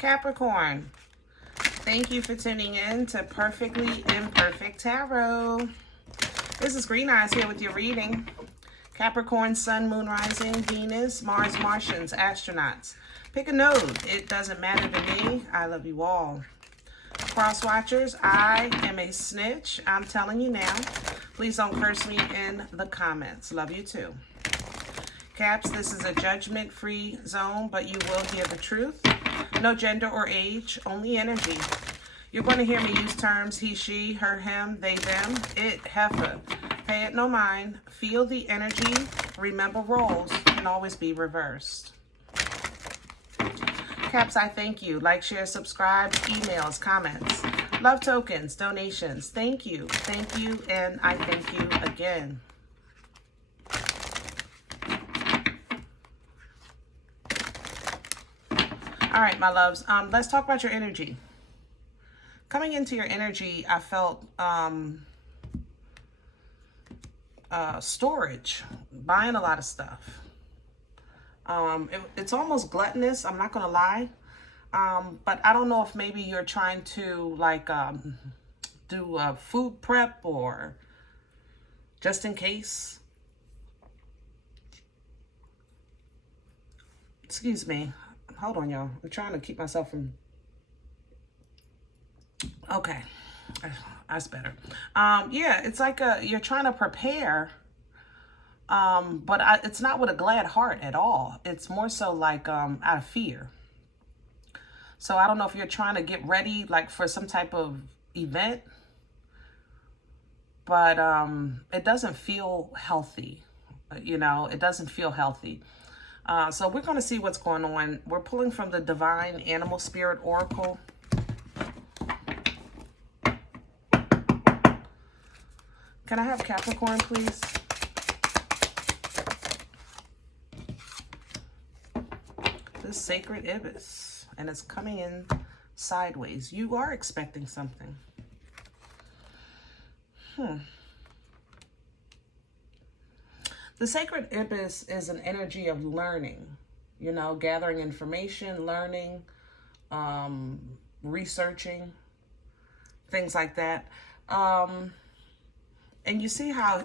Capricorn, thank you for tuning in to Perfectly Imperfect Tarot. This is Green Eyes here with your reading. Capricorn, Sun, Moon, Rising, Venus, Mars, Martians, astronauts. Pick a node. It doesn't matter to me. I love you all. Cross watchers, I am a snitch. I'm telling you now. Please don't curse me in the comments. Love you too. Caps, this is a judgment-free zone, but you will hear the truth. No gender or age, only energy. You're going to hear me use terms he, she, her, him, they, them, it, heifer. Pay it no mind. Feel the energy. Remember, roles can always be reversed. Caps, I thank you. Like, share, subscribe, emails, comments, love tokens, donations. Thank you, and I thank you again. All right, my loves, let's talk about your energy. Coming into your energy, I felt storage, buying a lot of stuff. It's almost gluttonous, I'm not gonna lie. But I don't know if maybe you're trying to like do a food prep or just in case. Excuse me. Hold on, y'all. I'm trying to keep myself from... Okay. That's better. Yeah, it's like you're trying to prepare, but it's not with a glad heart at all. It's more so like out of fear. So I don't know if you're trying to get ready like for some type of event, but it doesn't feel healthy. You know, it doesn't feel healthy. So we're going to see what's going on. We're pulling from the Divine Animal Spirit Oracle. Can I have Capricorn, please? This Sacred Ibis. And it's coming in sideways. You are expecting something. The Sacred Ibis is an energy of learning, you know, gathering information, learning, researching, things like that. And you see how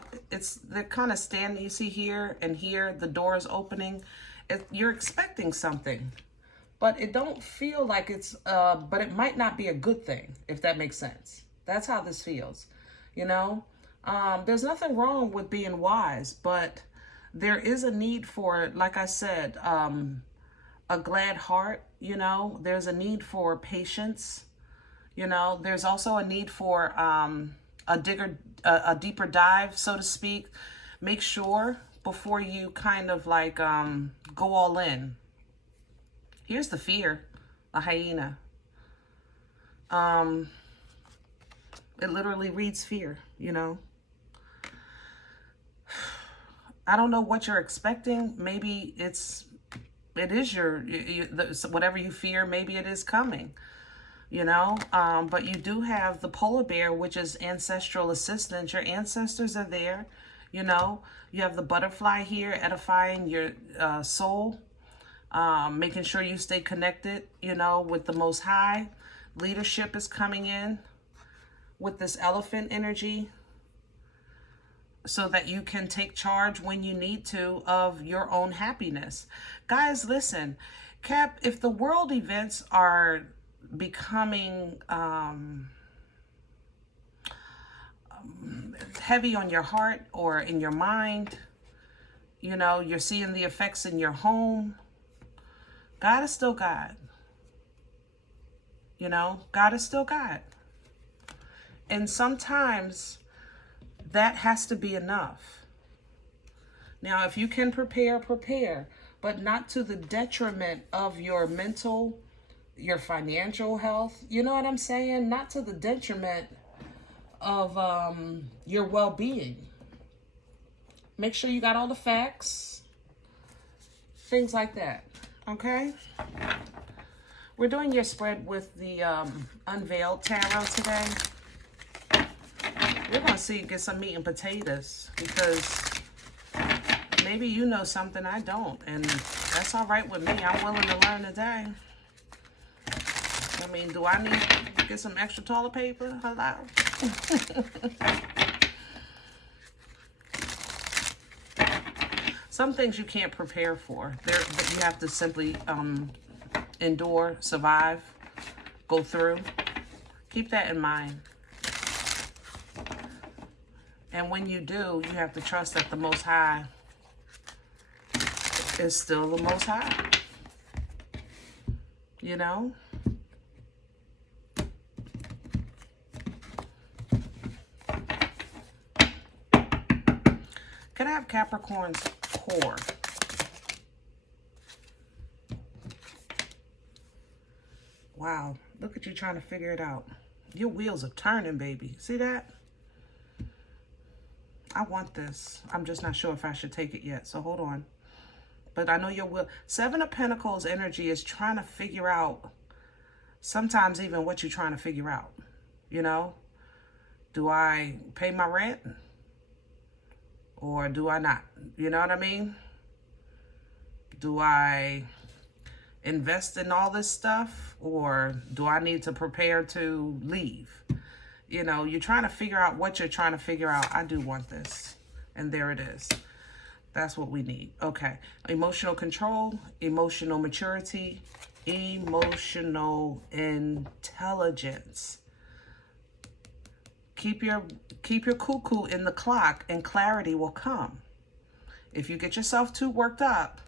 they're kind of standing, you see here and here, the doors opening. You're expecting something, but it don't feel like it's, but it might not be a good thing, if that makes sense. That's how this feels, you know? There's nothing wrong with being wise, but there is a need for, like I said, a glad heart, you know? There's a need for patience, you know? There's also a need for a deeper dive, so to speak. Make sure before you kind of like go all in. Here's the fear, a hyena. It literally reads fear, you know? I don't know what you're expecting. Maybe it is whatever you fear, maybe it is coming, you know? But you do have the polar bear, which is ancestral assistance. Your ancestors are there, you know? You have the butterfly here, edifying your soul, making sure you stay connected, you know, with the Most High. Leadership is coming in with this elephant energy so that you can take charge when you need to of your own happiness. Guys, listen, Cap, if the world events are becoming heavy on your heart or in your mind, you know, you're seeing the effects in your home, God is still God. You know, God is still God. And sometimes that has to be enough. Now, if you can prepare, prepare, but not to the detriment of your mental, your financial health. You know what I'm saying? Not to the detriment of your well-being. Make sure you got all the facts, things like that, okay? We're doing your spread with the Unveiled Tarot today. We're going to get some meat and potatoes because maybe you know something I don't, and that's all right with me. I'm willing to learn today. I mean, do I need to get some extra toilet paper? Hello? Some things you can't prepare for. You have to simply endure, survive, go through. Keep that in mind. And when you do, you have to trust that the Most High is still the Most High. You know? Can I have Capricorn's core? Wow, look at you trying to figure it out. Your wheels are turning, baby. See that? I want this. I'm just not sure if I should take it yet, so hold on. But I know your will. Seven of Pentacles energy is trying to figure out, sometimes even what you're trying to figure out. You know? Do I pay my rent? Or do I not? You know what I mean? Do I invest in all this stuff? Or do I need to prepare to leave? You know, you're trying to figure out what you're trying to figure out. I do want this. And there it is. That's what we need. Okay. Emotional control, emotional maturity, emotional intelligence. Keep your cuckoo in the clock and clarity will come. If you get yourself too worked up,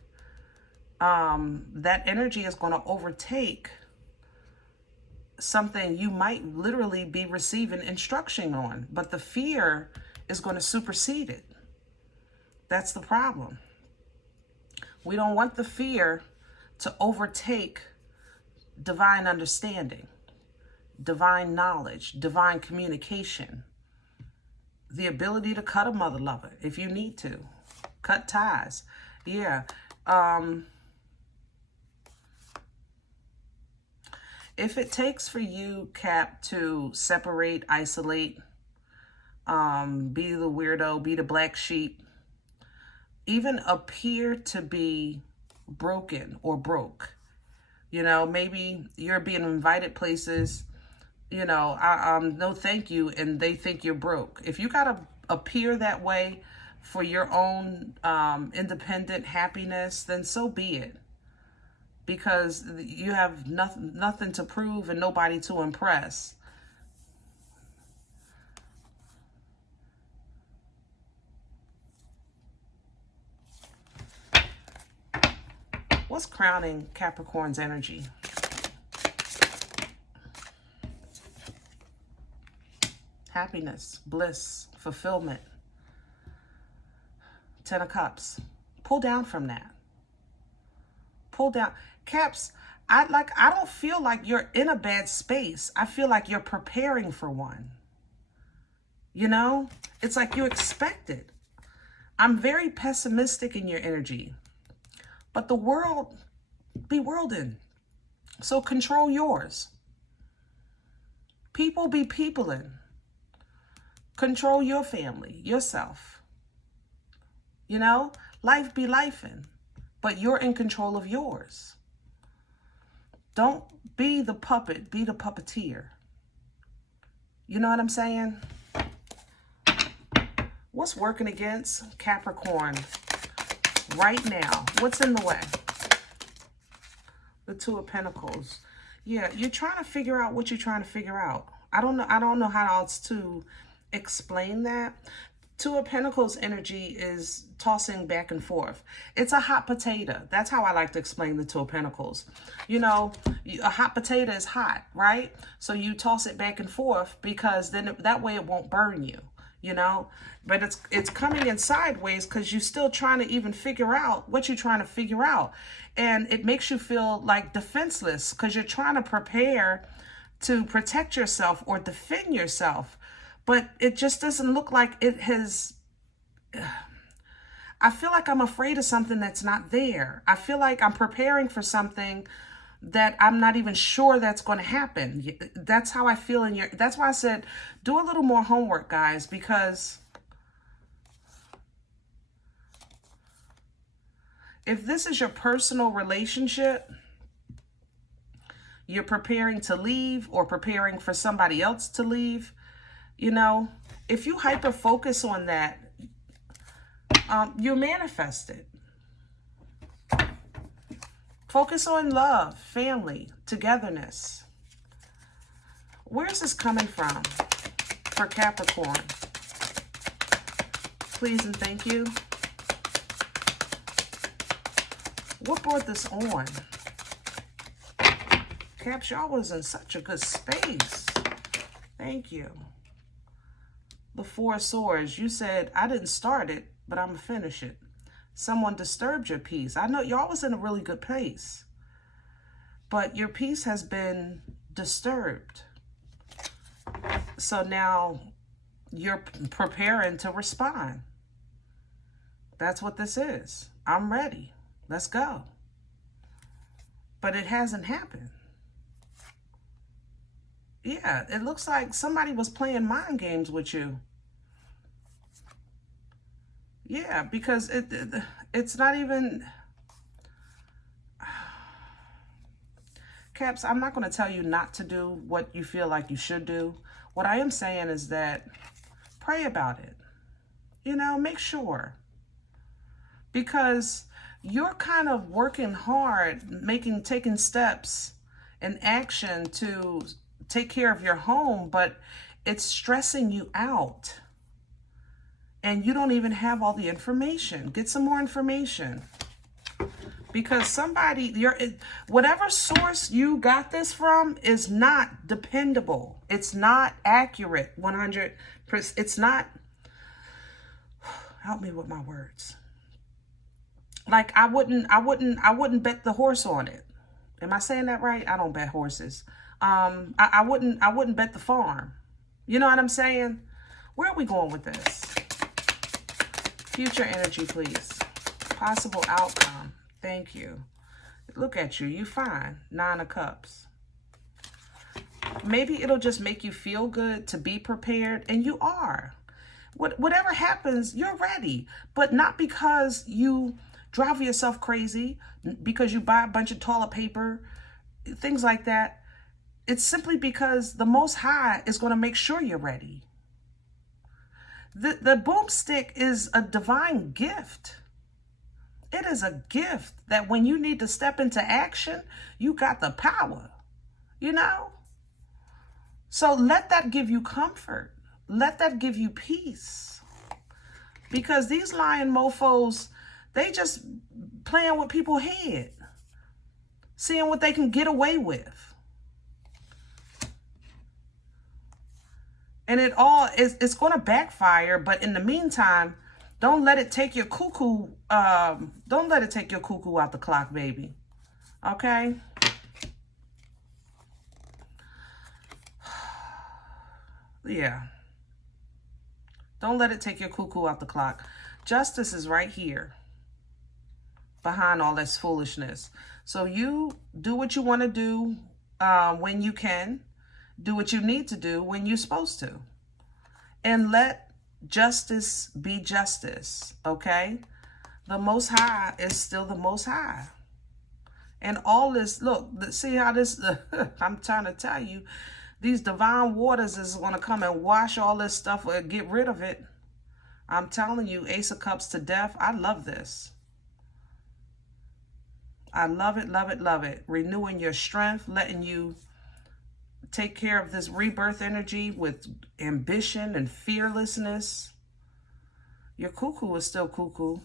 that energy is going to overtake something you might literally be receiving instruction on, but the fear is going to supersede it. That's the problem. We don't want the fear to overtake divine understanding, divine knowledge, divine communication, the ability to cut a mother lover if you need to, cut ties. Yeah. If it takes for you, Cap, to separate, isolate, be the weirdo, be the black sheep, even appear to be broken or broke, you know, maybe you're being invited places, you know, no thank you, and they think you're broke. If you gotta appear that way for your own independent happiness, then so be it. Because you have nothing to prove and nobody to impress. What's crowning Capricorn's energy? Happiness, bliss, fulfillment. 10 of Cups. Pull down from that. Pull down. Caps, I don't feel like you're in a bad space. I feel like you're preparing for one. You know? It's like you expect it. I'm very pessimistic in your energy. But the world be worlding. So control yours. People be peopling. Control your family, yourself. You know? Life be lifing. But you're in control of yours. Don't be the puppet, be the puppeteer. You know what I'm saying? What's working against Capricorn right now? What's in the way? The Two of Pentacles. Yeah, you're trying to figure out what you're trying to figure out. I don't know how else to explain that. Two of Pentacles energy is tossing back and forth. It's a hot potato. That's how I like to explain the Two of Pentacles. You know, a hot potato is hot, right? So you toss it back and forth because then that way it won't burn you, you know? But it's coming in sideways because you're still trying to even figure out what you're trying to figure out. And it makes you feel like defenseless because you're trying to prepare to protect yourself or defend yourself. But it just doesn't look like it has... I feel like I'm afraid of something that's not there. I feel like I'm preparing for something that I'm not even sure that's going to happen. That's how I feel in your... That's why I said, do a little more homework, guys, because if this is your personal relationship, you're preparing to leave or preparing for somebody else to leave. You know, if you hyper focus on that, you manifest it. Focus on love, family, togetherness. Where's this coming from for Capricorn? Please and thank you. What brought this on? Caps, y'all was in such a good space. Thank you. The Four of Swords. You said, I didn't start it, but I'm going to finish it. Someone disturbed your peace. I know y'all was in a really good place, but your peace has been disturbed. So now you're preparing to respond. That's what this is. I'm ready. Let's go. But it hasn't happened. Yeah, it looks like somebody was playing mind games with you. Yeah, because it's not even... Caps, I'm not going to tell you not to do what you feel like you should do. What I am saying is that pray about it. You know, make sure. Because you're kind of working hard, taking steps and action to take care of your home, but it's stressing you out. And you don't even have all the information. Get some more information. Because somebody, whatever source you got this from is not dependable. It's not accurate, 100%. It's not, help me with my words. Like I wouldn't bet the horse on it. Am I saying that right? I don't bet horses. I wouldn't bet the farm. You know what I'm saying? Where are we going with this? Future energy, please. Possible outcome. Thank you. Look at you. You fine. 9 of Cups. Maybe it'll just make you feel good to be prepared, and you are. Whatever happens, you're ready. But not because you drive yourself crazy, because you buy a bunch of toilet paper, things like that. It's simply because the Most High is going to make sure you're ready. The boomstick is a divine gift. It is a gift that when you need to step into action, you got the power, you know? So let that give you comfort. Let that give you peace. Because these lying mofos, they just playing with people's head, seeing what they can get away with. And it's going to backfire, but in the meantime, don't let it take your cuckoo. Don't let it take your cuckoo out the clock, baby. Okay? Yeah. Don't let it take your cuckoo out the clock. Justice is right here behind all this foolishness. So you do what you want to do when you can. Do what you need to do when you're supposed to. And let justice be justice, okay? The Most High is still the Most High. And all this, look, see how this, I'm trying to tell you, these divine waters is going to come and wash all this stuff or get rid of it. I'm telling you, Ace of Cups to death. I love this. I love it, love it, love it. Renewing your strength, letting you take care of this rebirth energy with ambition and fearlessness. Your cuckoo is still cuckoo,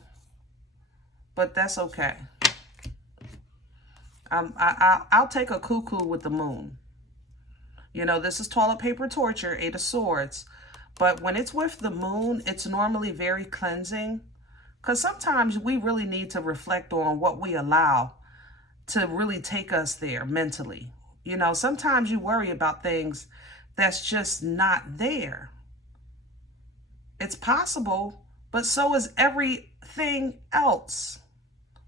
but that's okay. I'll take a cuckoo with the moon. You know, this is toilet paper torture, 8 of Swords. But when it's with the moon, it's normally very cleansing. Because sometimes we really need to reflect on what we allow to really take us there mentally. You know, sometimes you worry about things that's just not there. It's possible, but so is everything else,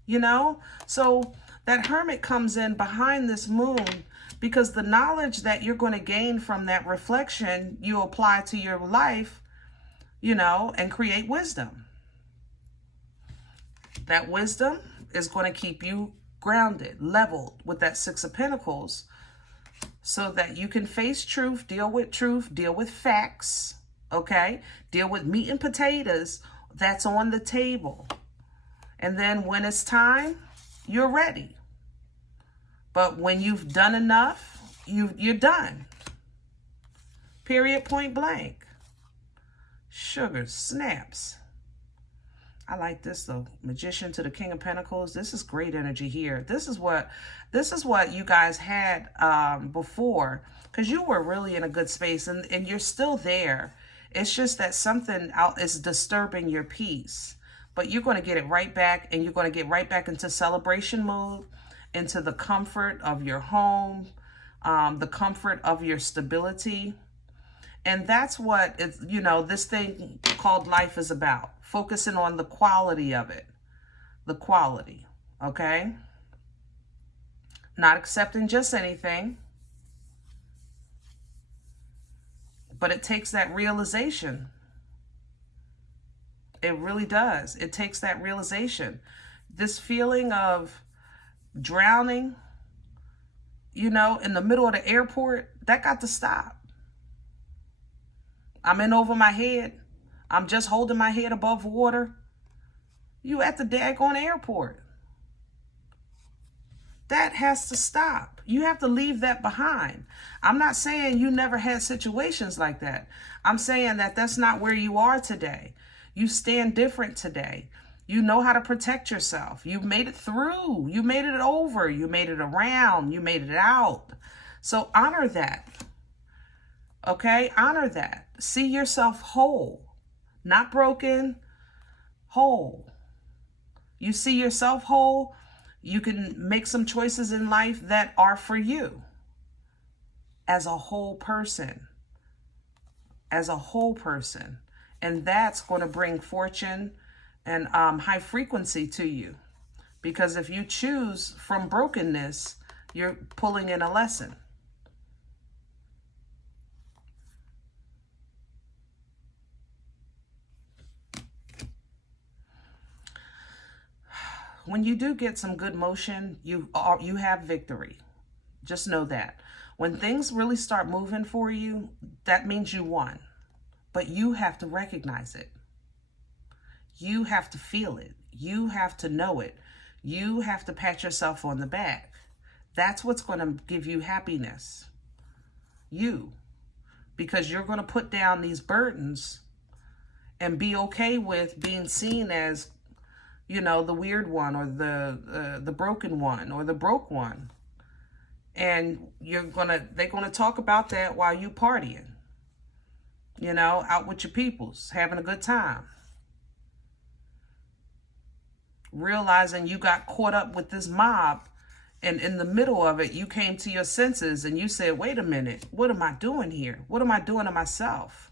you know? So that Hermit comes in behind this moon because the knowledge that you're going to gain from that reflection, you apply to your life, you know, and create wisdom. That wisdom is going to keep you grounded, leveled with that 6 of Pentacles. so that you can face truth, deal with facts, okay? Deal with meat and potatoes that's on the table. And then when it's time, you're ready. But when you've done enough, you're done. Period, point blank. Sugar snaps. I like this though. Magician to the King of Pentacles. This is great energy here. This is what you guys had before, because you were really in a good space, and you're still there. It's just that something out is disturbing your peace. But you're going to get it right back, and you're going to get right back into celebration mode, into the comfort of your home, the comfort of your stability. And that's what it's, you know, this thing called life is about. Focusing on the quality of it. The quality, okay? Not accepting just anything. But it takes that realization. It really does. It takes that realization. This feeling of drowning, you know, in the middle of the airport, that got to stop. I'm in over my head. I'm just holding my head above water. You at the daggone airport. That has to stop. You have to leave that behind. I'm not saying you never had situations like that. I'm saying that that's not where you are today. You stand different today. You know how to protect yourself. You made it through. You made it over. You made it around. You made it out. So honor that. Okay? Honor that. See yourself whole. Not broken, whole. You see yourself whole, you can make some choices in life that are for you as a whole person. As a whole person. And that's going to bring fortune and high frequency to you. Because if you choose from brokenness, you're pulling in a lesson. When you do get some good motion, you have victory. Just know that. When things really start moving for you, that means you won. But you have to recognize it. You have to feel it. You have to know it. You have to pat yourself on the back. That's what's going to give you happiness. You. Because you're going to put down these burdens and be okay with being seen as, you know, the weird one, or the broken one, or the broke one. And they're gonna talk about that while you partying. You know, out with your peoples, having a good time. Realizing you got caught up with this mob, and in the middle of it, you came to your senses and you said, wait a minute, what am I doing here? What am I doing to myself?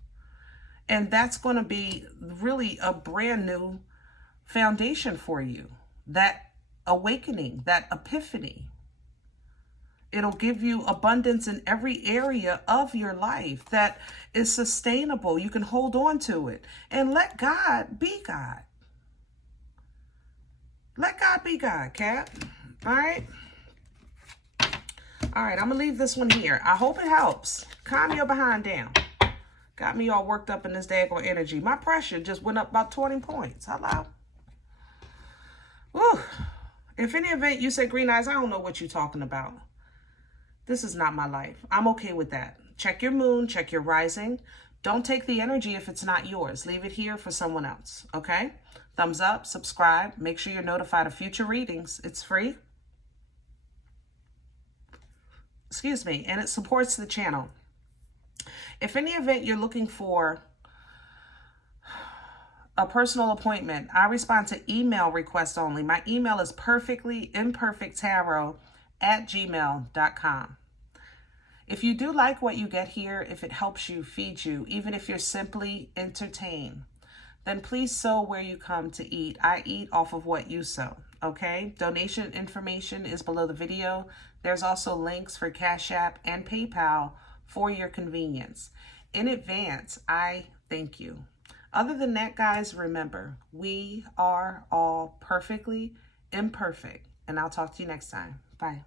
And that's going to be really a brand new foundation for you. That awakening, that epiphany. It'll give you abundance in every area of your life that is sustainable. You can hold on to it and let God be God. Let God be God, Cap. All right? All right, I'm going to leave this one here. I hope it helps. Calm your behind down. Got me all worked up in this daggone energy. My pressure just went up about 20 points. Hello? Whew. If in any event you say, Green Eyes, I don't know what you're talking about. This is not my life. I'm okay with that. Check your moon, check your rising. Don't take the energy if it's not yours. Leave it here for someone else, okay? Thumbs up, subscribe. Make sure you're notified of future readings. It's free. Excuse me, and it supports the channel. If in any event you're looking for a personal appointment, I respond to email requests only. My email is perfectlyimperfecttarot@gmail.com. If you do like what you get here, if it helps you, feed you, even if you're simply entertained, then please sow where you come to eat. I eat off of what you sow, okay? Donation information is below the video. There's also links for CashApp and PayPal for your convenience. In advance, I thank you. Other than that, guys, remember, we are all perfectly imperfect. And I'll talk to you next time. Bye.